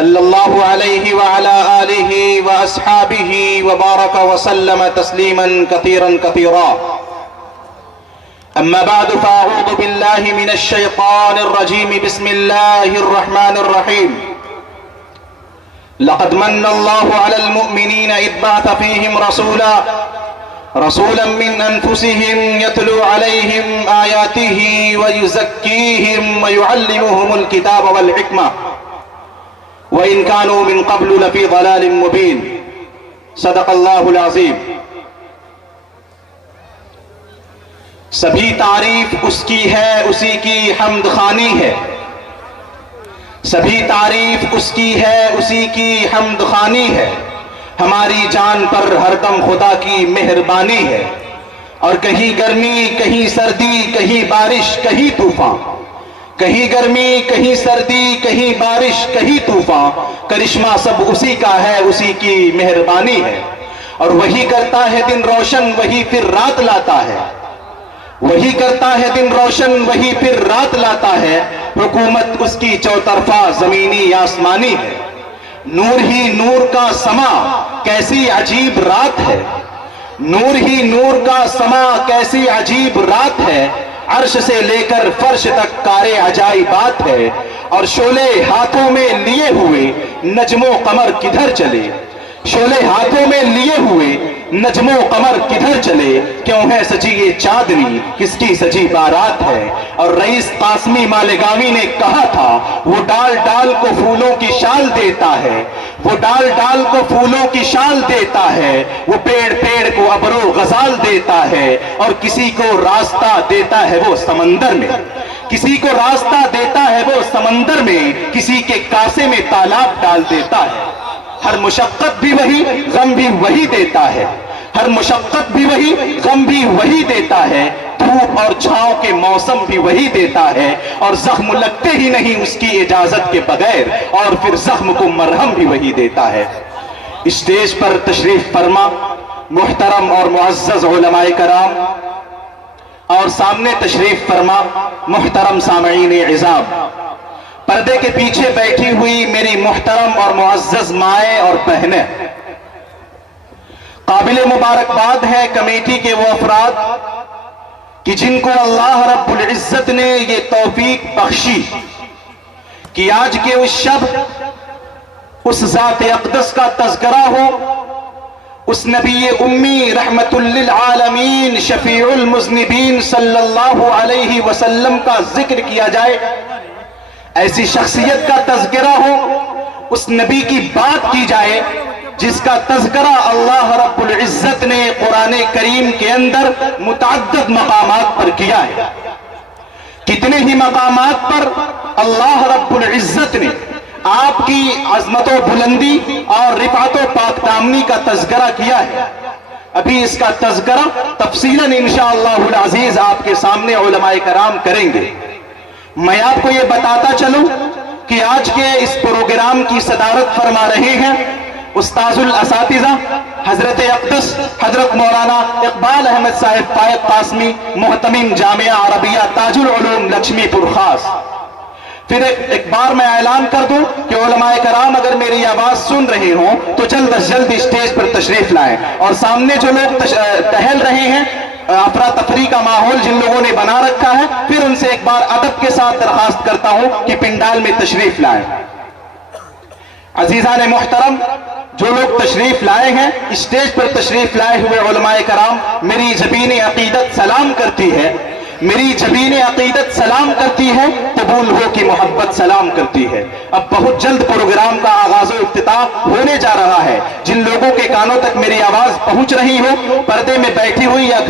صلی اللہ علیہ وعلا آلہ واصحابہ وبارک وسلم تسلیما کثیرا کثیرا اما بعد فاعوذ باللہ من الشیطان الرجیم بسم اللہ الرحمن الرحیم لقد من اللہ علی المؤمنین اذ بعث فیہم رسولا من انفسهم يتلو عليهم آياته ويزكيهم ويعلمهم الكتاب والحكمة وإن كانوا من قبل لفي ضلال مبين صدق اللہ العظیم۔ سبھی تعریف اس کی ہے، اسی کی حمد خوانی ہے، سبھی تعریف اس کی ہے، اسی کی حمد خوانی ہے، ہماری جان پر ہر دم خدا کی مہربانی ہے، اور کہیں گرمی کہیں سردی کہیں بارش کہیں طوفان، کہیں گرمی کہیں سردی کہیں بارش کہیں طوفان، کرشمہ سب اسی کا ہے، اسی کی مہربانی ہے، اور وہی کرتا ہے دن روشن وہی پھر رات لاتا ہے، وہی کرتا ہے دن روشن وہی پھر رات لاتا ہے، حکومت اس کی چوطرفہ زمینی آسمانی ہے، نور ہی نور کا سما کیسی عجیب رات ہے، نور ہی نور کا سما کیسی عجیب رات ہے، عرش سے لے کر فرش تک کارے عجائبات ہے، اور شعلے ہاتھوں میں لیے ہوئے نجم و قمر کدھر چلے، شعلے ہاتھوں میں لیے ہوئے نجم و قمر کدھر چلے، کیوں ہے سجی یہ چاندنی کس کی سجی بارات ہے، اور رئیس قاسمی مالیگاوی نے کہا تھا وہ ڈال ڈال کو پھولوں کی شال دیتا ہے، وہ ڈال ڈال کو پھولوں کی شال دیتا ہے، وہ پیڑ پیڑ کو ابر و غزال دیتا ہے، اور کسی کو راستہ دیتا ہے وہ سمندر میں، کسی کو راستہ دیتا ہے وہ سمندر میں، کسی کے کاسے میں تالاب ڈال دیتا ہے، ہر مشقت بھی وہی غم بھی وہی دیتا ہے، ہر مشقت بھی وہی غم بھی وہی دیتا ہے، دھوپ اور چھاؤں کے موسم بھی وہی دیتا ہے، اور زخم لگتے ہی نہیں اس کی اجازت کے بغیر، اور پھر زخم کو مرہم بھی وہی دیتا ہے۔ اسٹیج پر تشریف فرما محترم اور معزز علماء کرام، اور سامنے تشریف فرما محترم سامعین عظام، پردے کے پیچھے بیٹھی ہوئی میری محترم اور معزز مائیں اور بہنیں، قابل مبارکباد ہے کمیٹی کے وہ افراد کہ جن کو اللہ رب العزت نے یہ توفیق بخشی کہ آج کے اس شب اس ذات اقدس کا تذکرہ ہو، اس نبی امی رحمت للعالمین شفیع المذنبین صلی اللہ علیہ وسلم کا ذکر کیا جائے، ایسی شخصیت کا تذکرہ ہو، اس نبی کی بات کی جائے جس کا تذکرہ اللہ رب العزت نے قرآن کریم کے اندر متعدد مقامات پر کیا ہے۔ کتنے ہی مقامات پر اللہ رب العزت نے آپ کی عظمت و بلندی اور رفعت و پاک دامنی کا تذکرہ کیا ہے۔ ابھی اس کا تذکرہ تفصیلاً انشاءاللہ العزیز آپ کے سامنے علماء کرام کریں گے۔ میں آپ کو یہ بتاتا چلوں کہ آج کے اس پروگرام کی صدارت فرما رہے ہیں استاذ الاساتذہ حضرت اقدس حضرت مولانا اقبال احمد صاحب فائق قاسمی محتمم جامعہ عربیہ تاج العلوم لکشمی پور خاص۔ پھر ایک بار میں اعلان کر دوں کہ علماء کرام اگر میری آواز سن رہے ہوں تو جلد از جلد اسٹیج پر تشریف لائیں، اور سامنے جو لوگ ٹہل رہے ہیں افراتفری کا ماحول جن لوگوں نے بنا رکھا ہے، پھر ان سے ایک بار ادب کے ساتھ درخواست کرتا ہوں کہ پنڈال میں تشریف لائیں۔ عزیزان محترم، جو لوگ تشریف لائے ہیں، اسٹیج پر تشریف لائے ہوئے علماء کرام، میری جبین عقیدت سلام کرتی ہے، میری جبین عقیدت سلام کرتی ہے، قبول ہو کی محبت سلام کرتی ہے۔ اب بہت جلد پروگرام کا آغاز و افتتاح ہونے جا رہا ہے۔ جن لوگوں کے کانوں تک میری آواز پہنچ رہی ہو، پردے میں بیٹھی ہوئی یا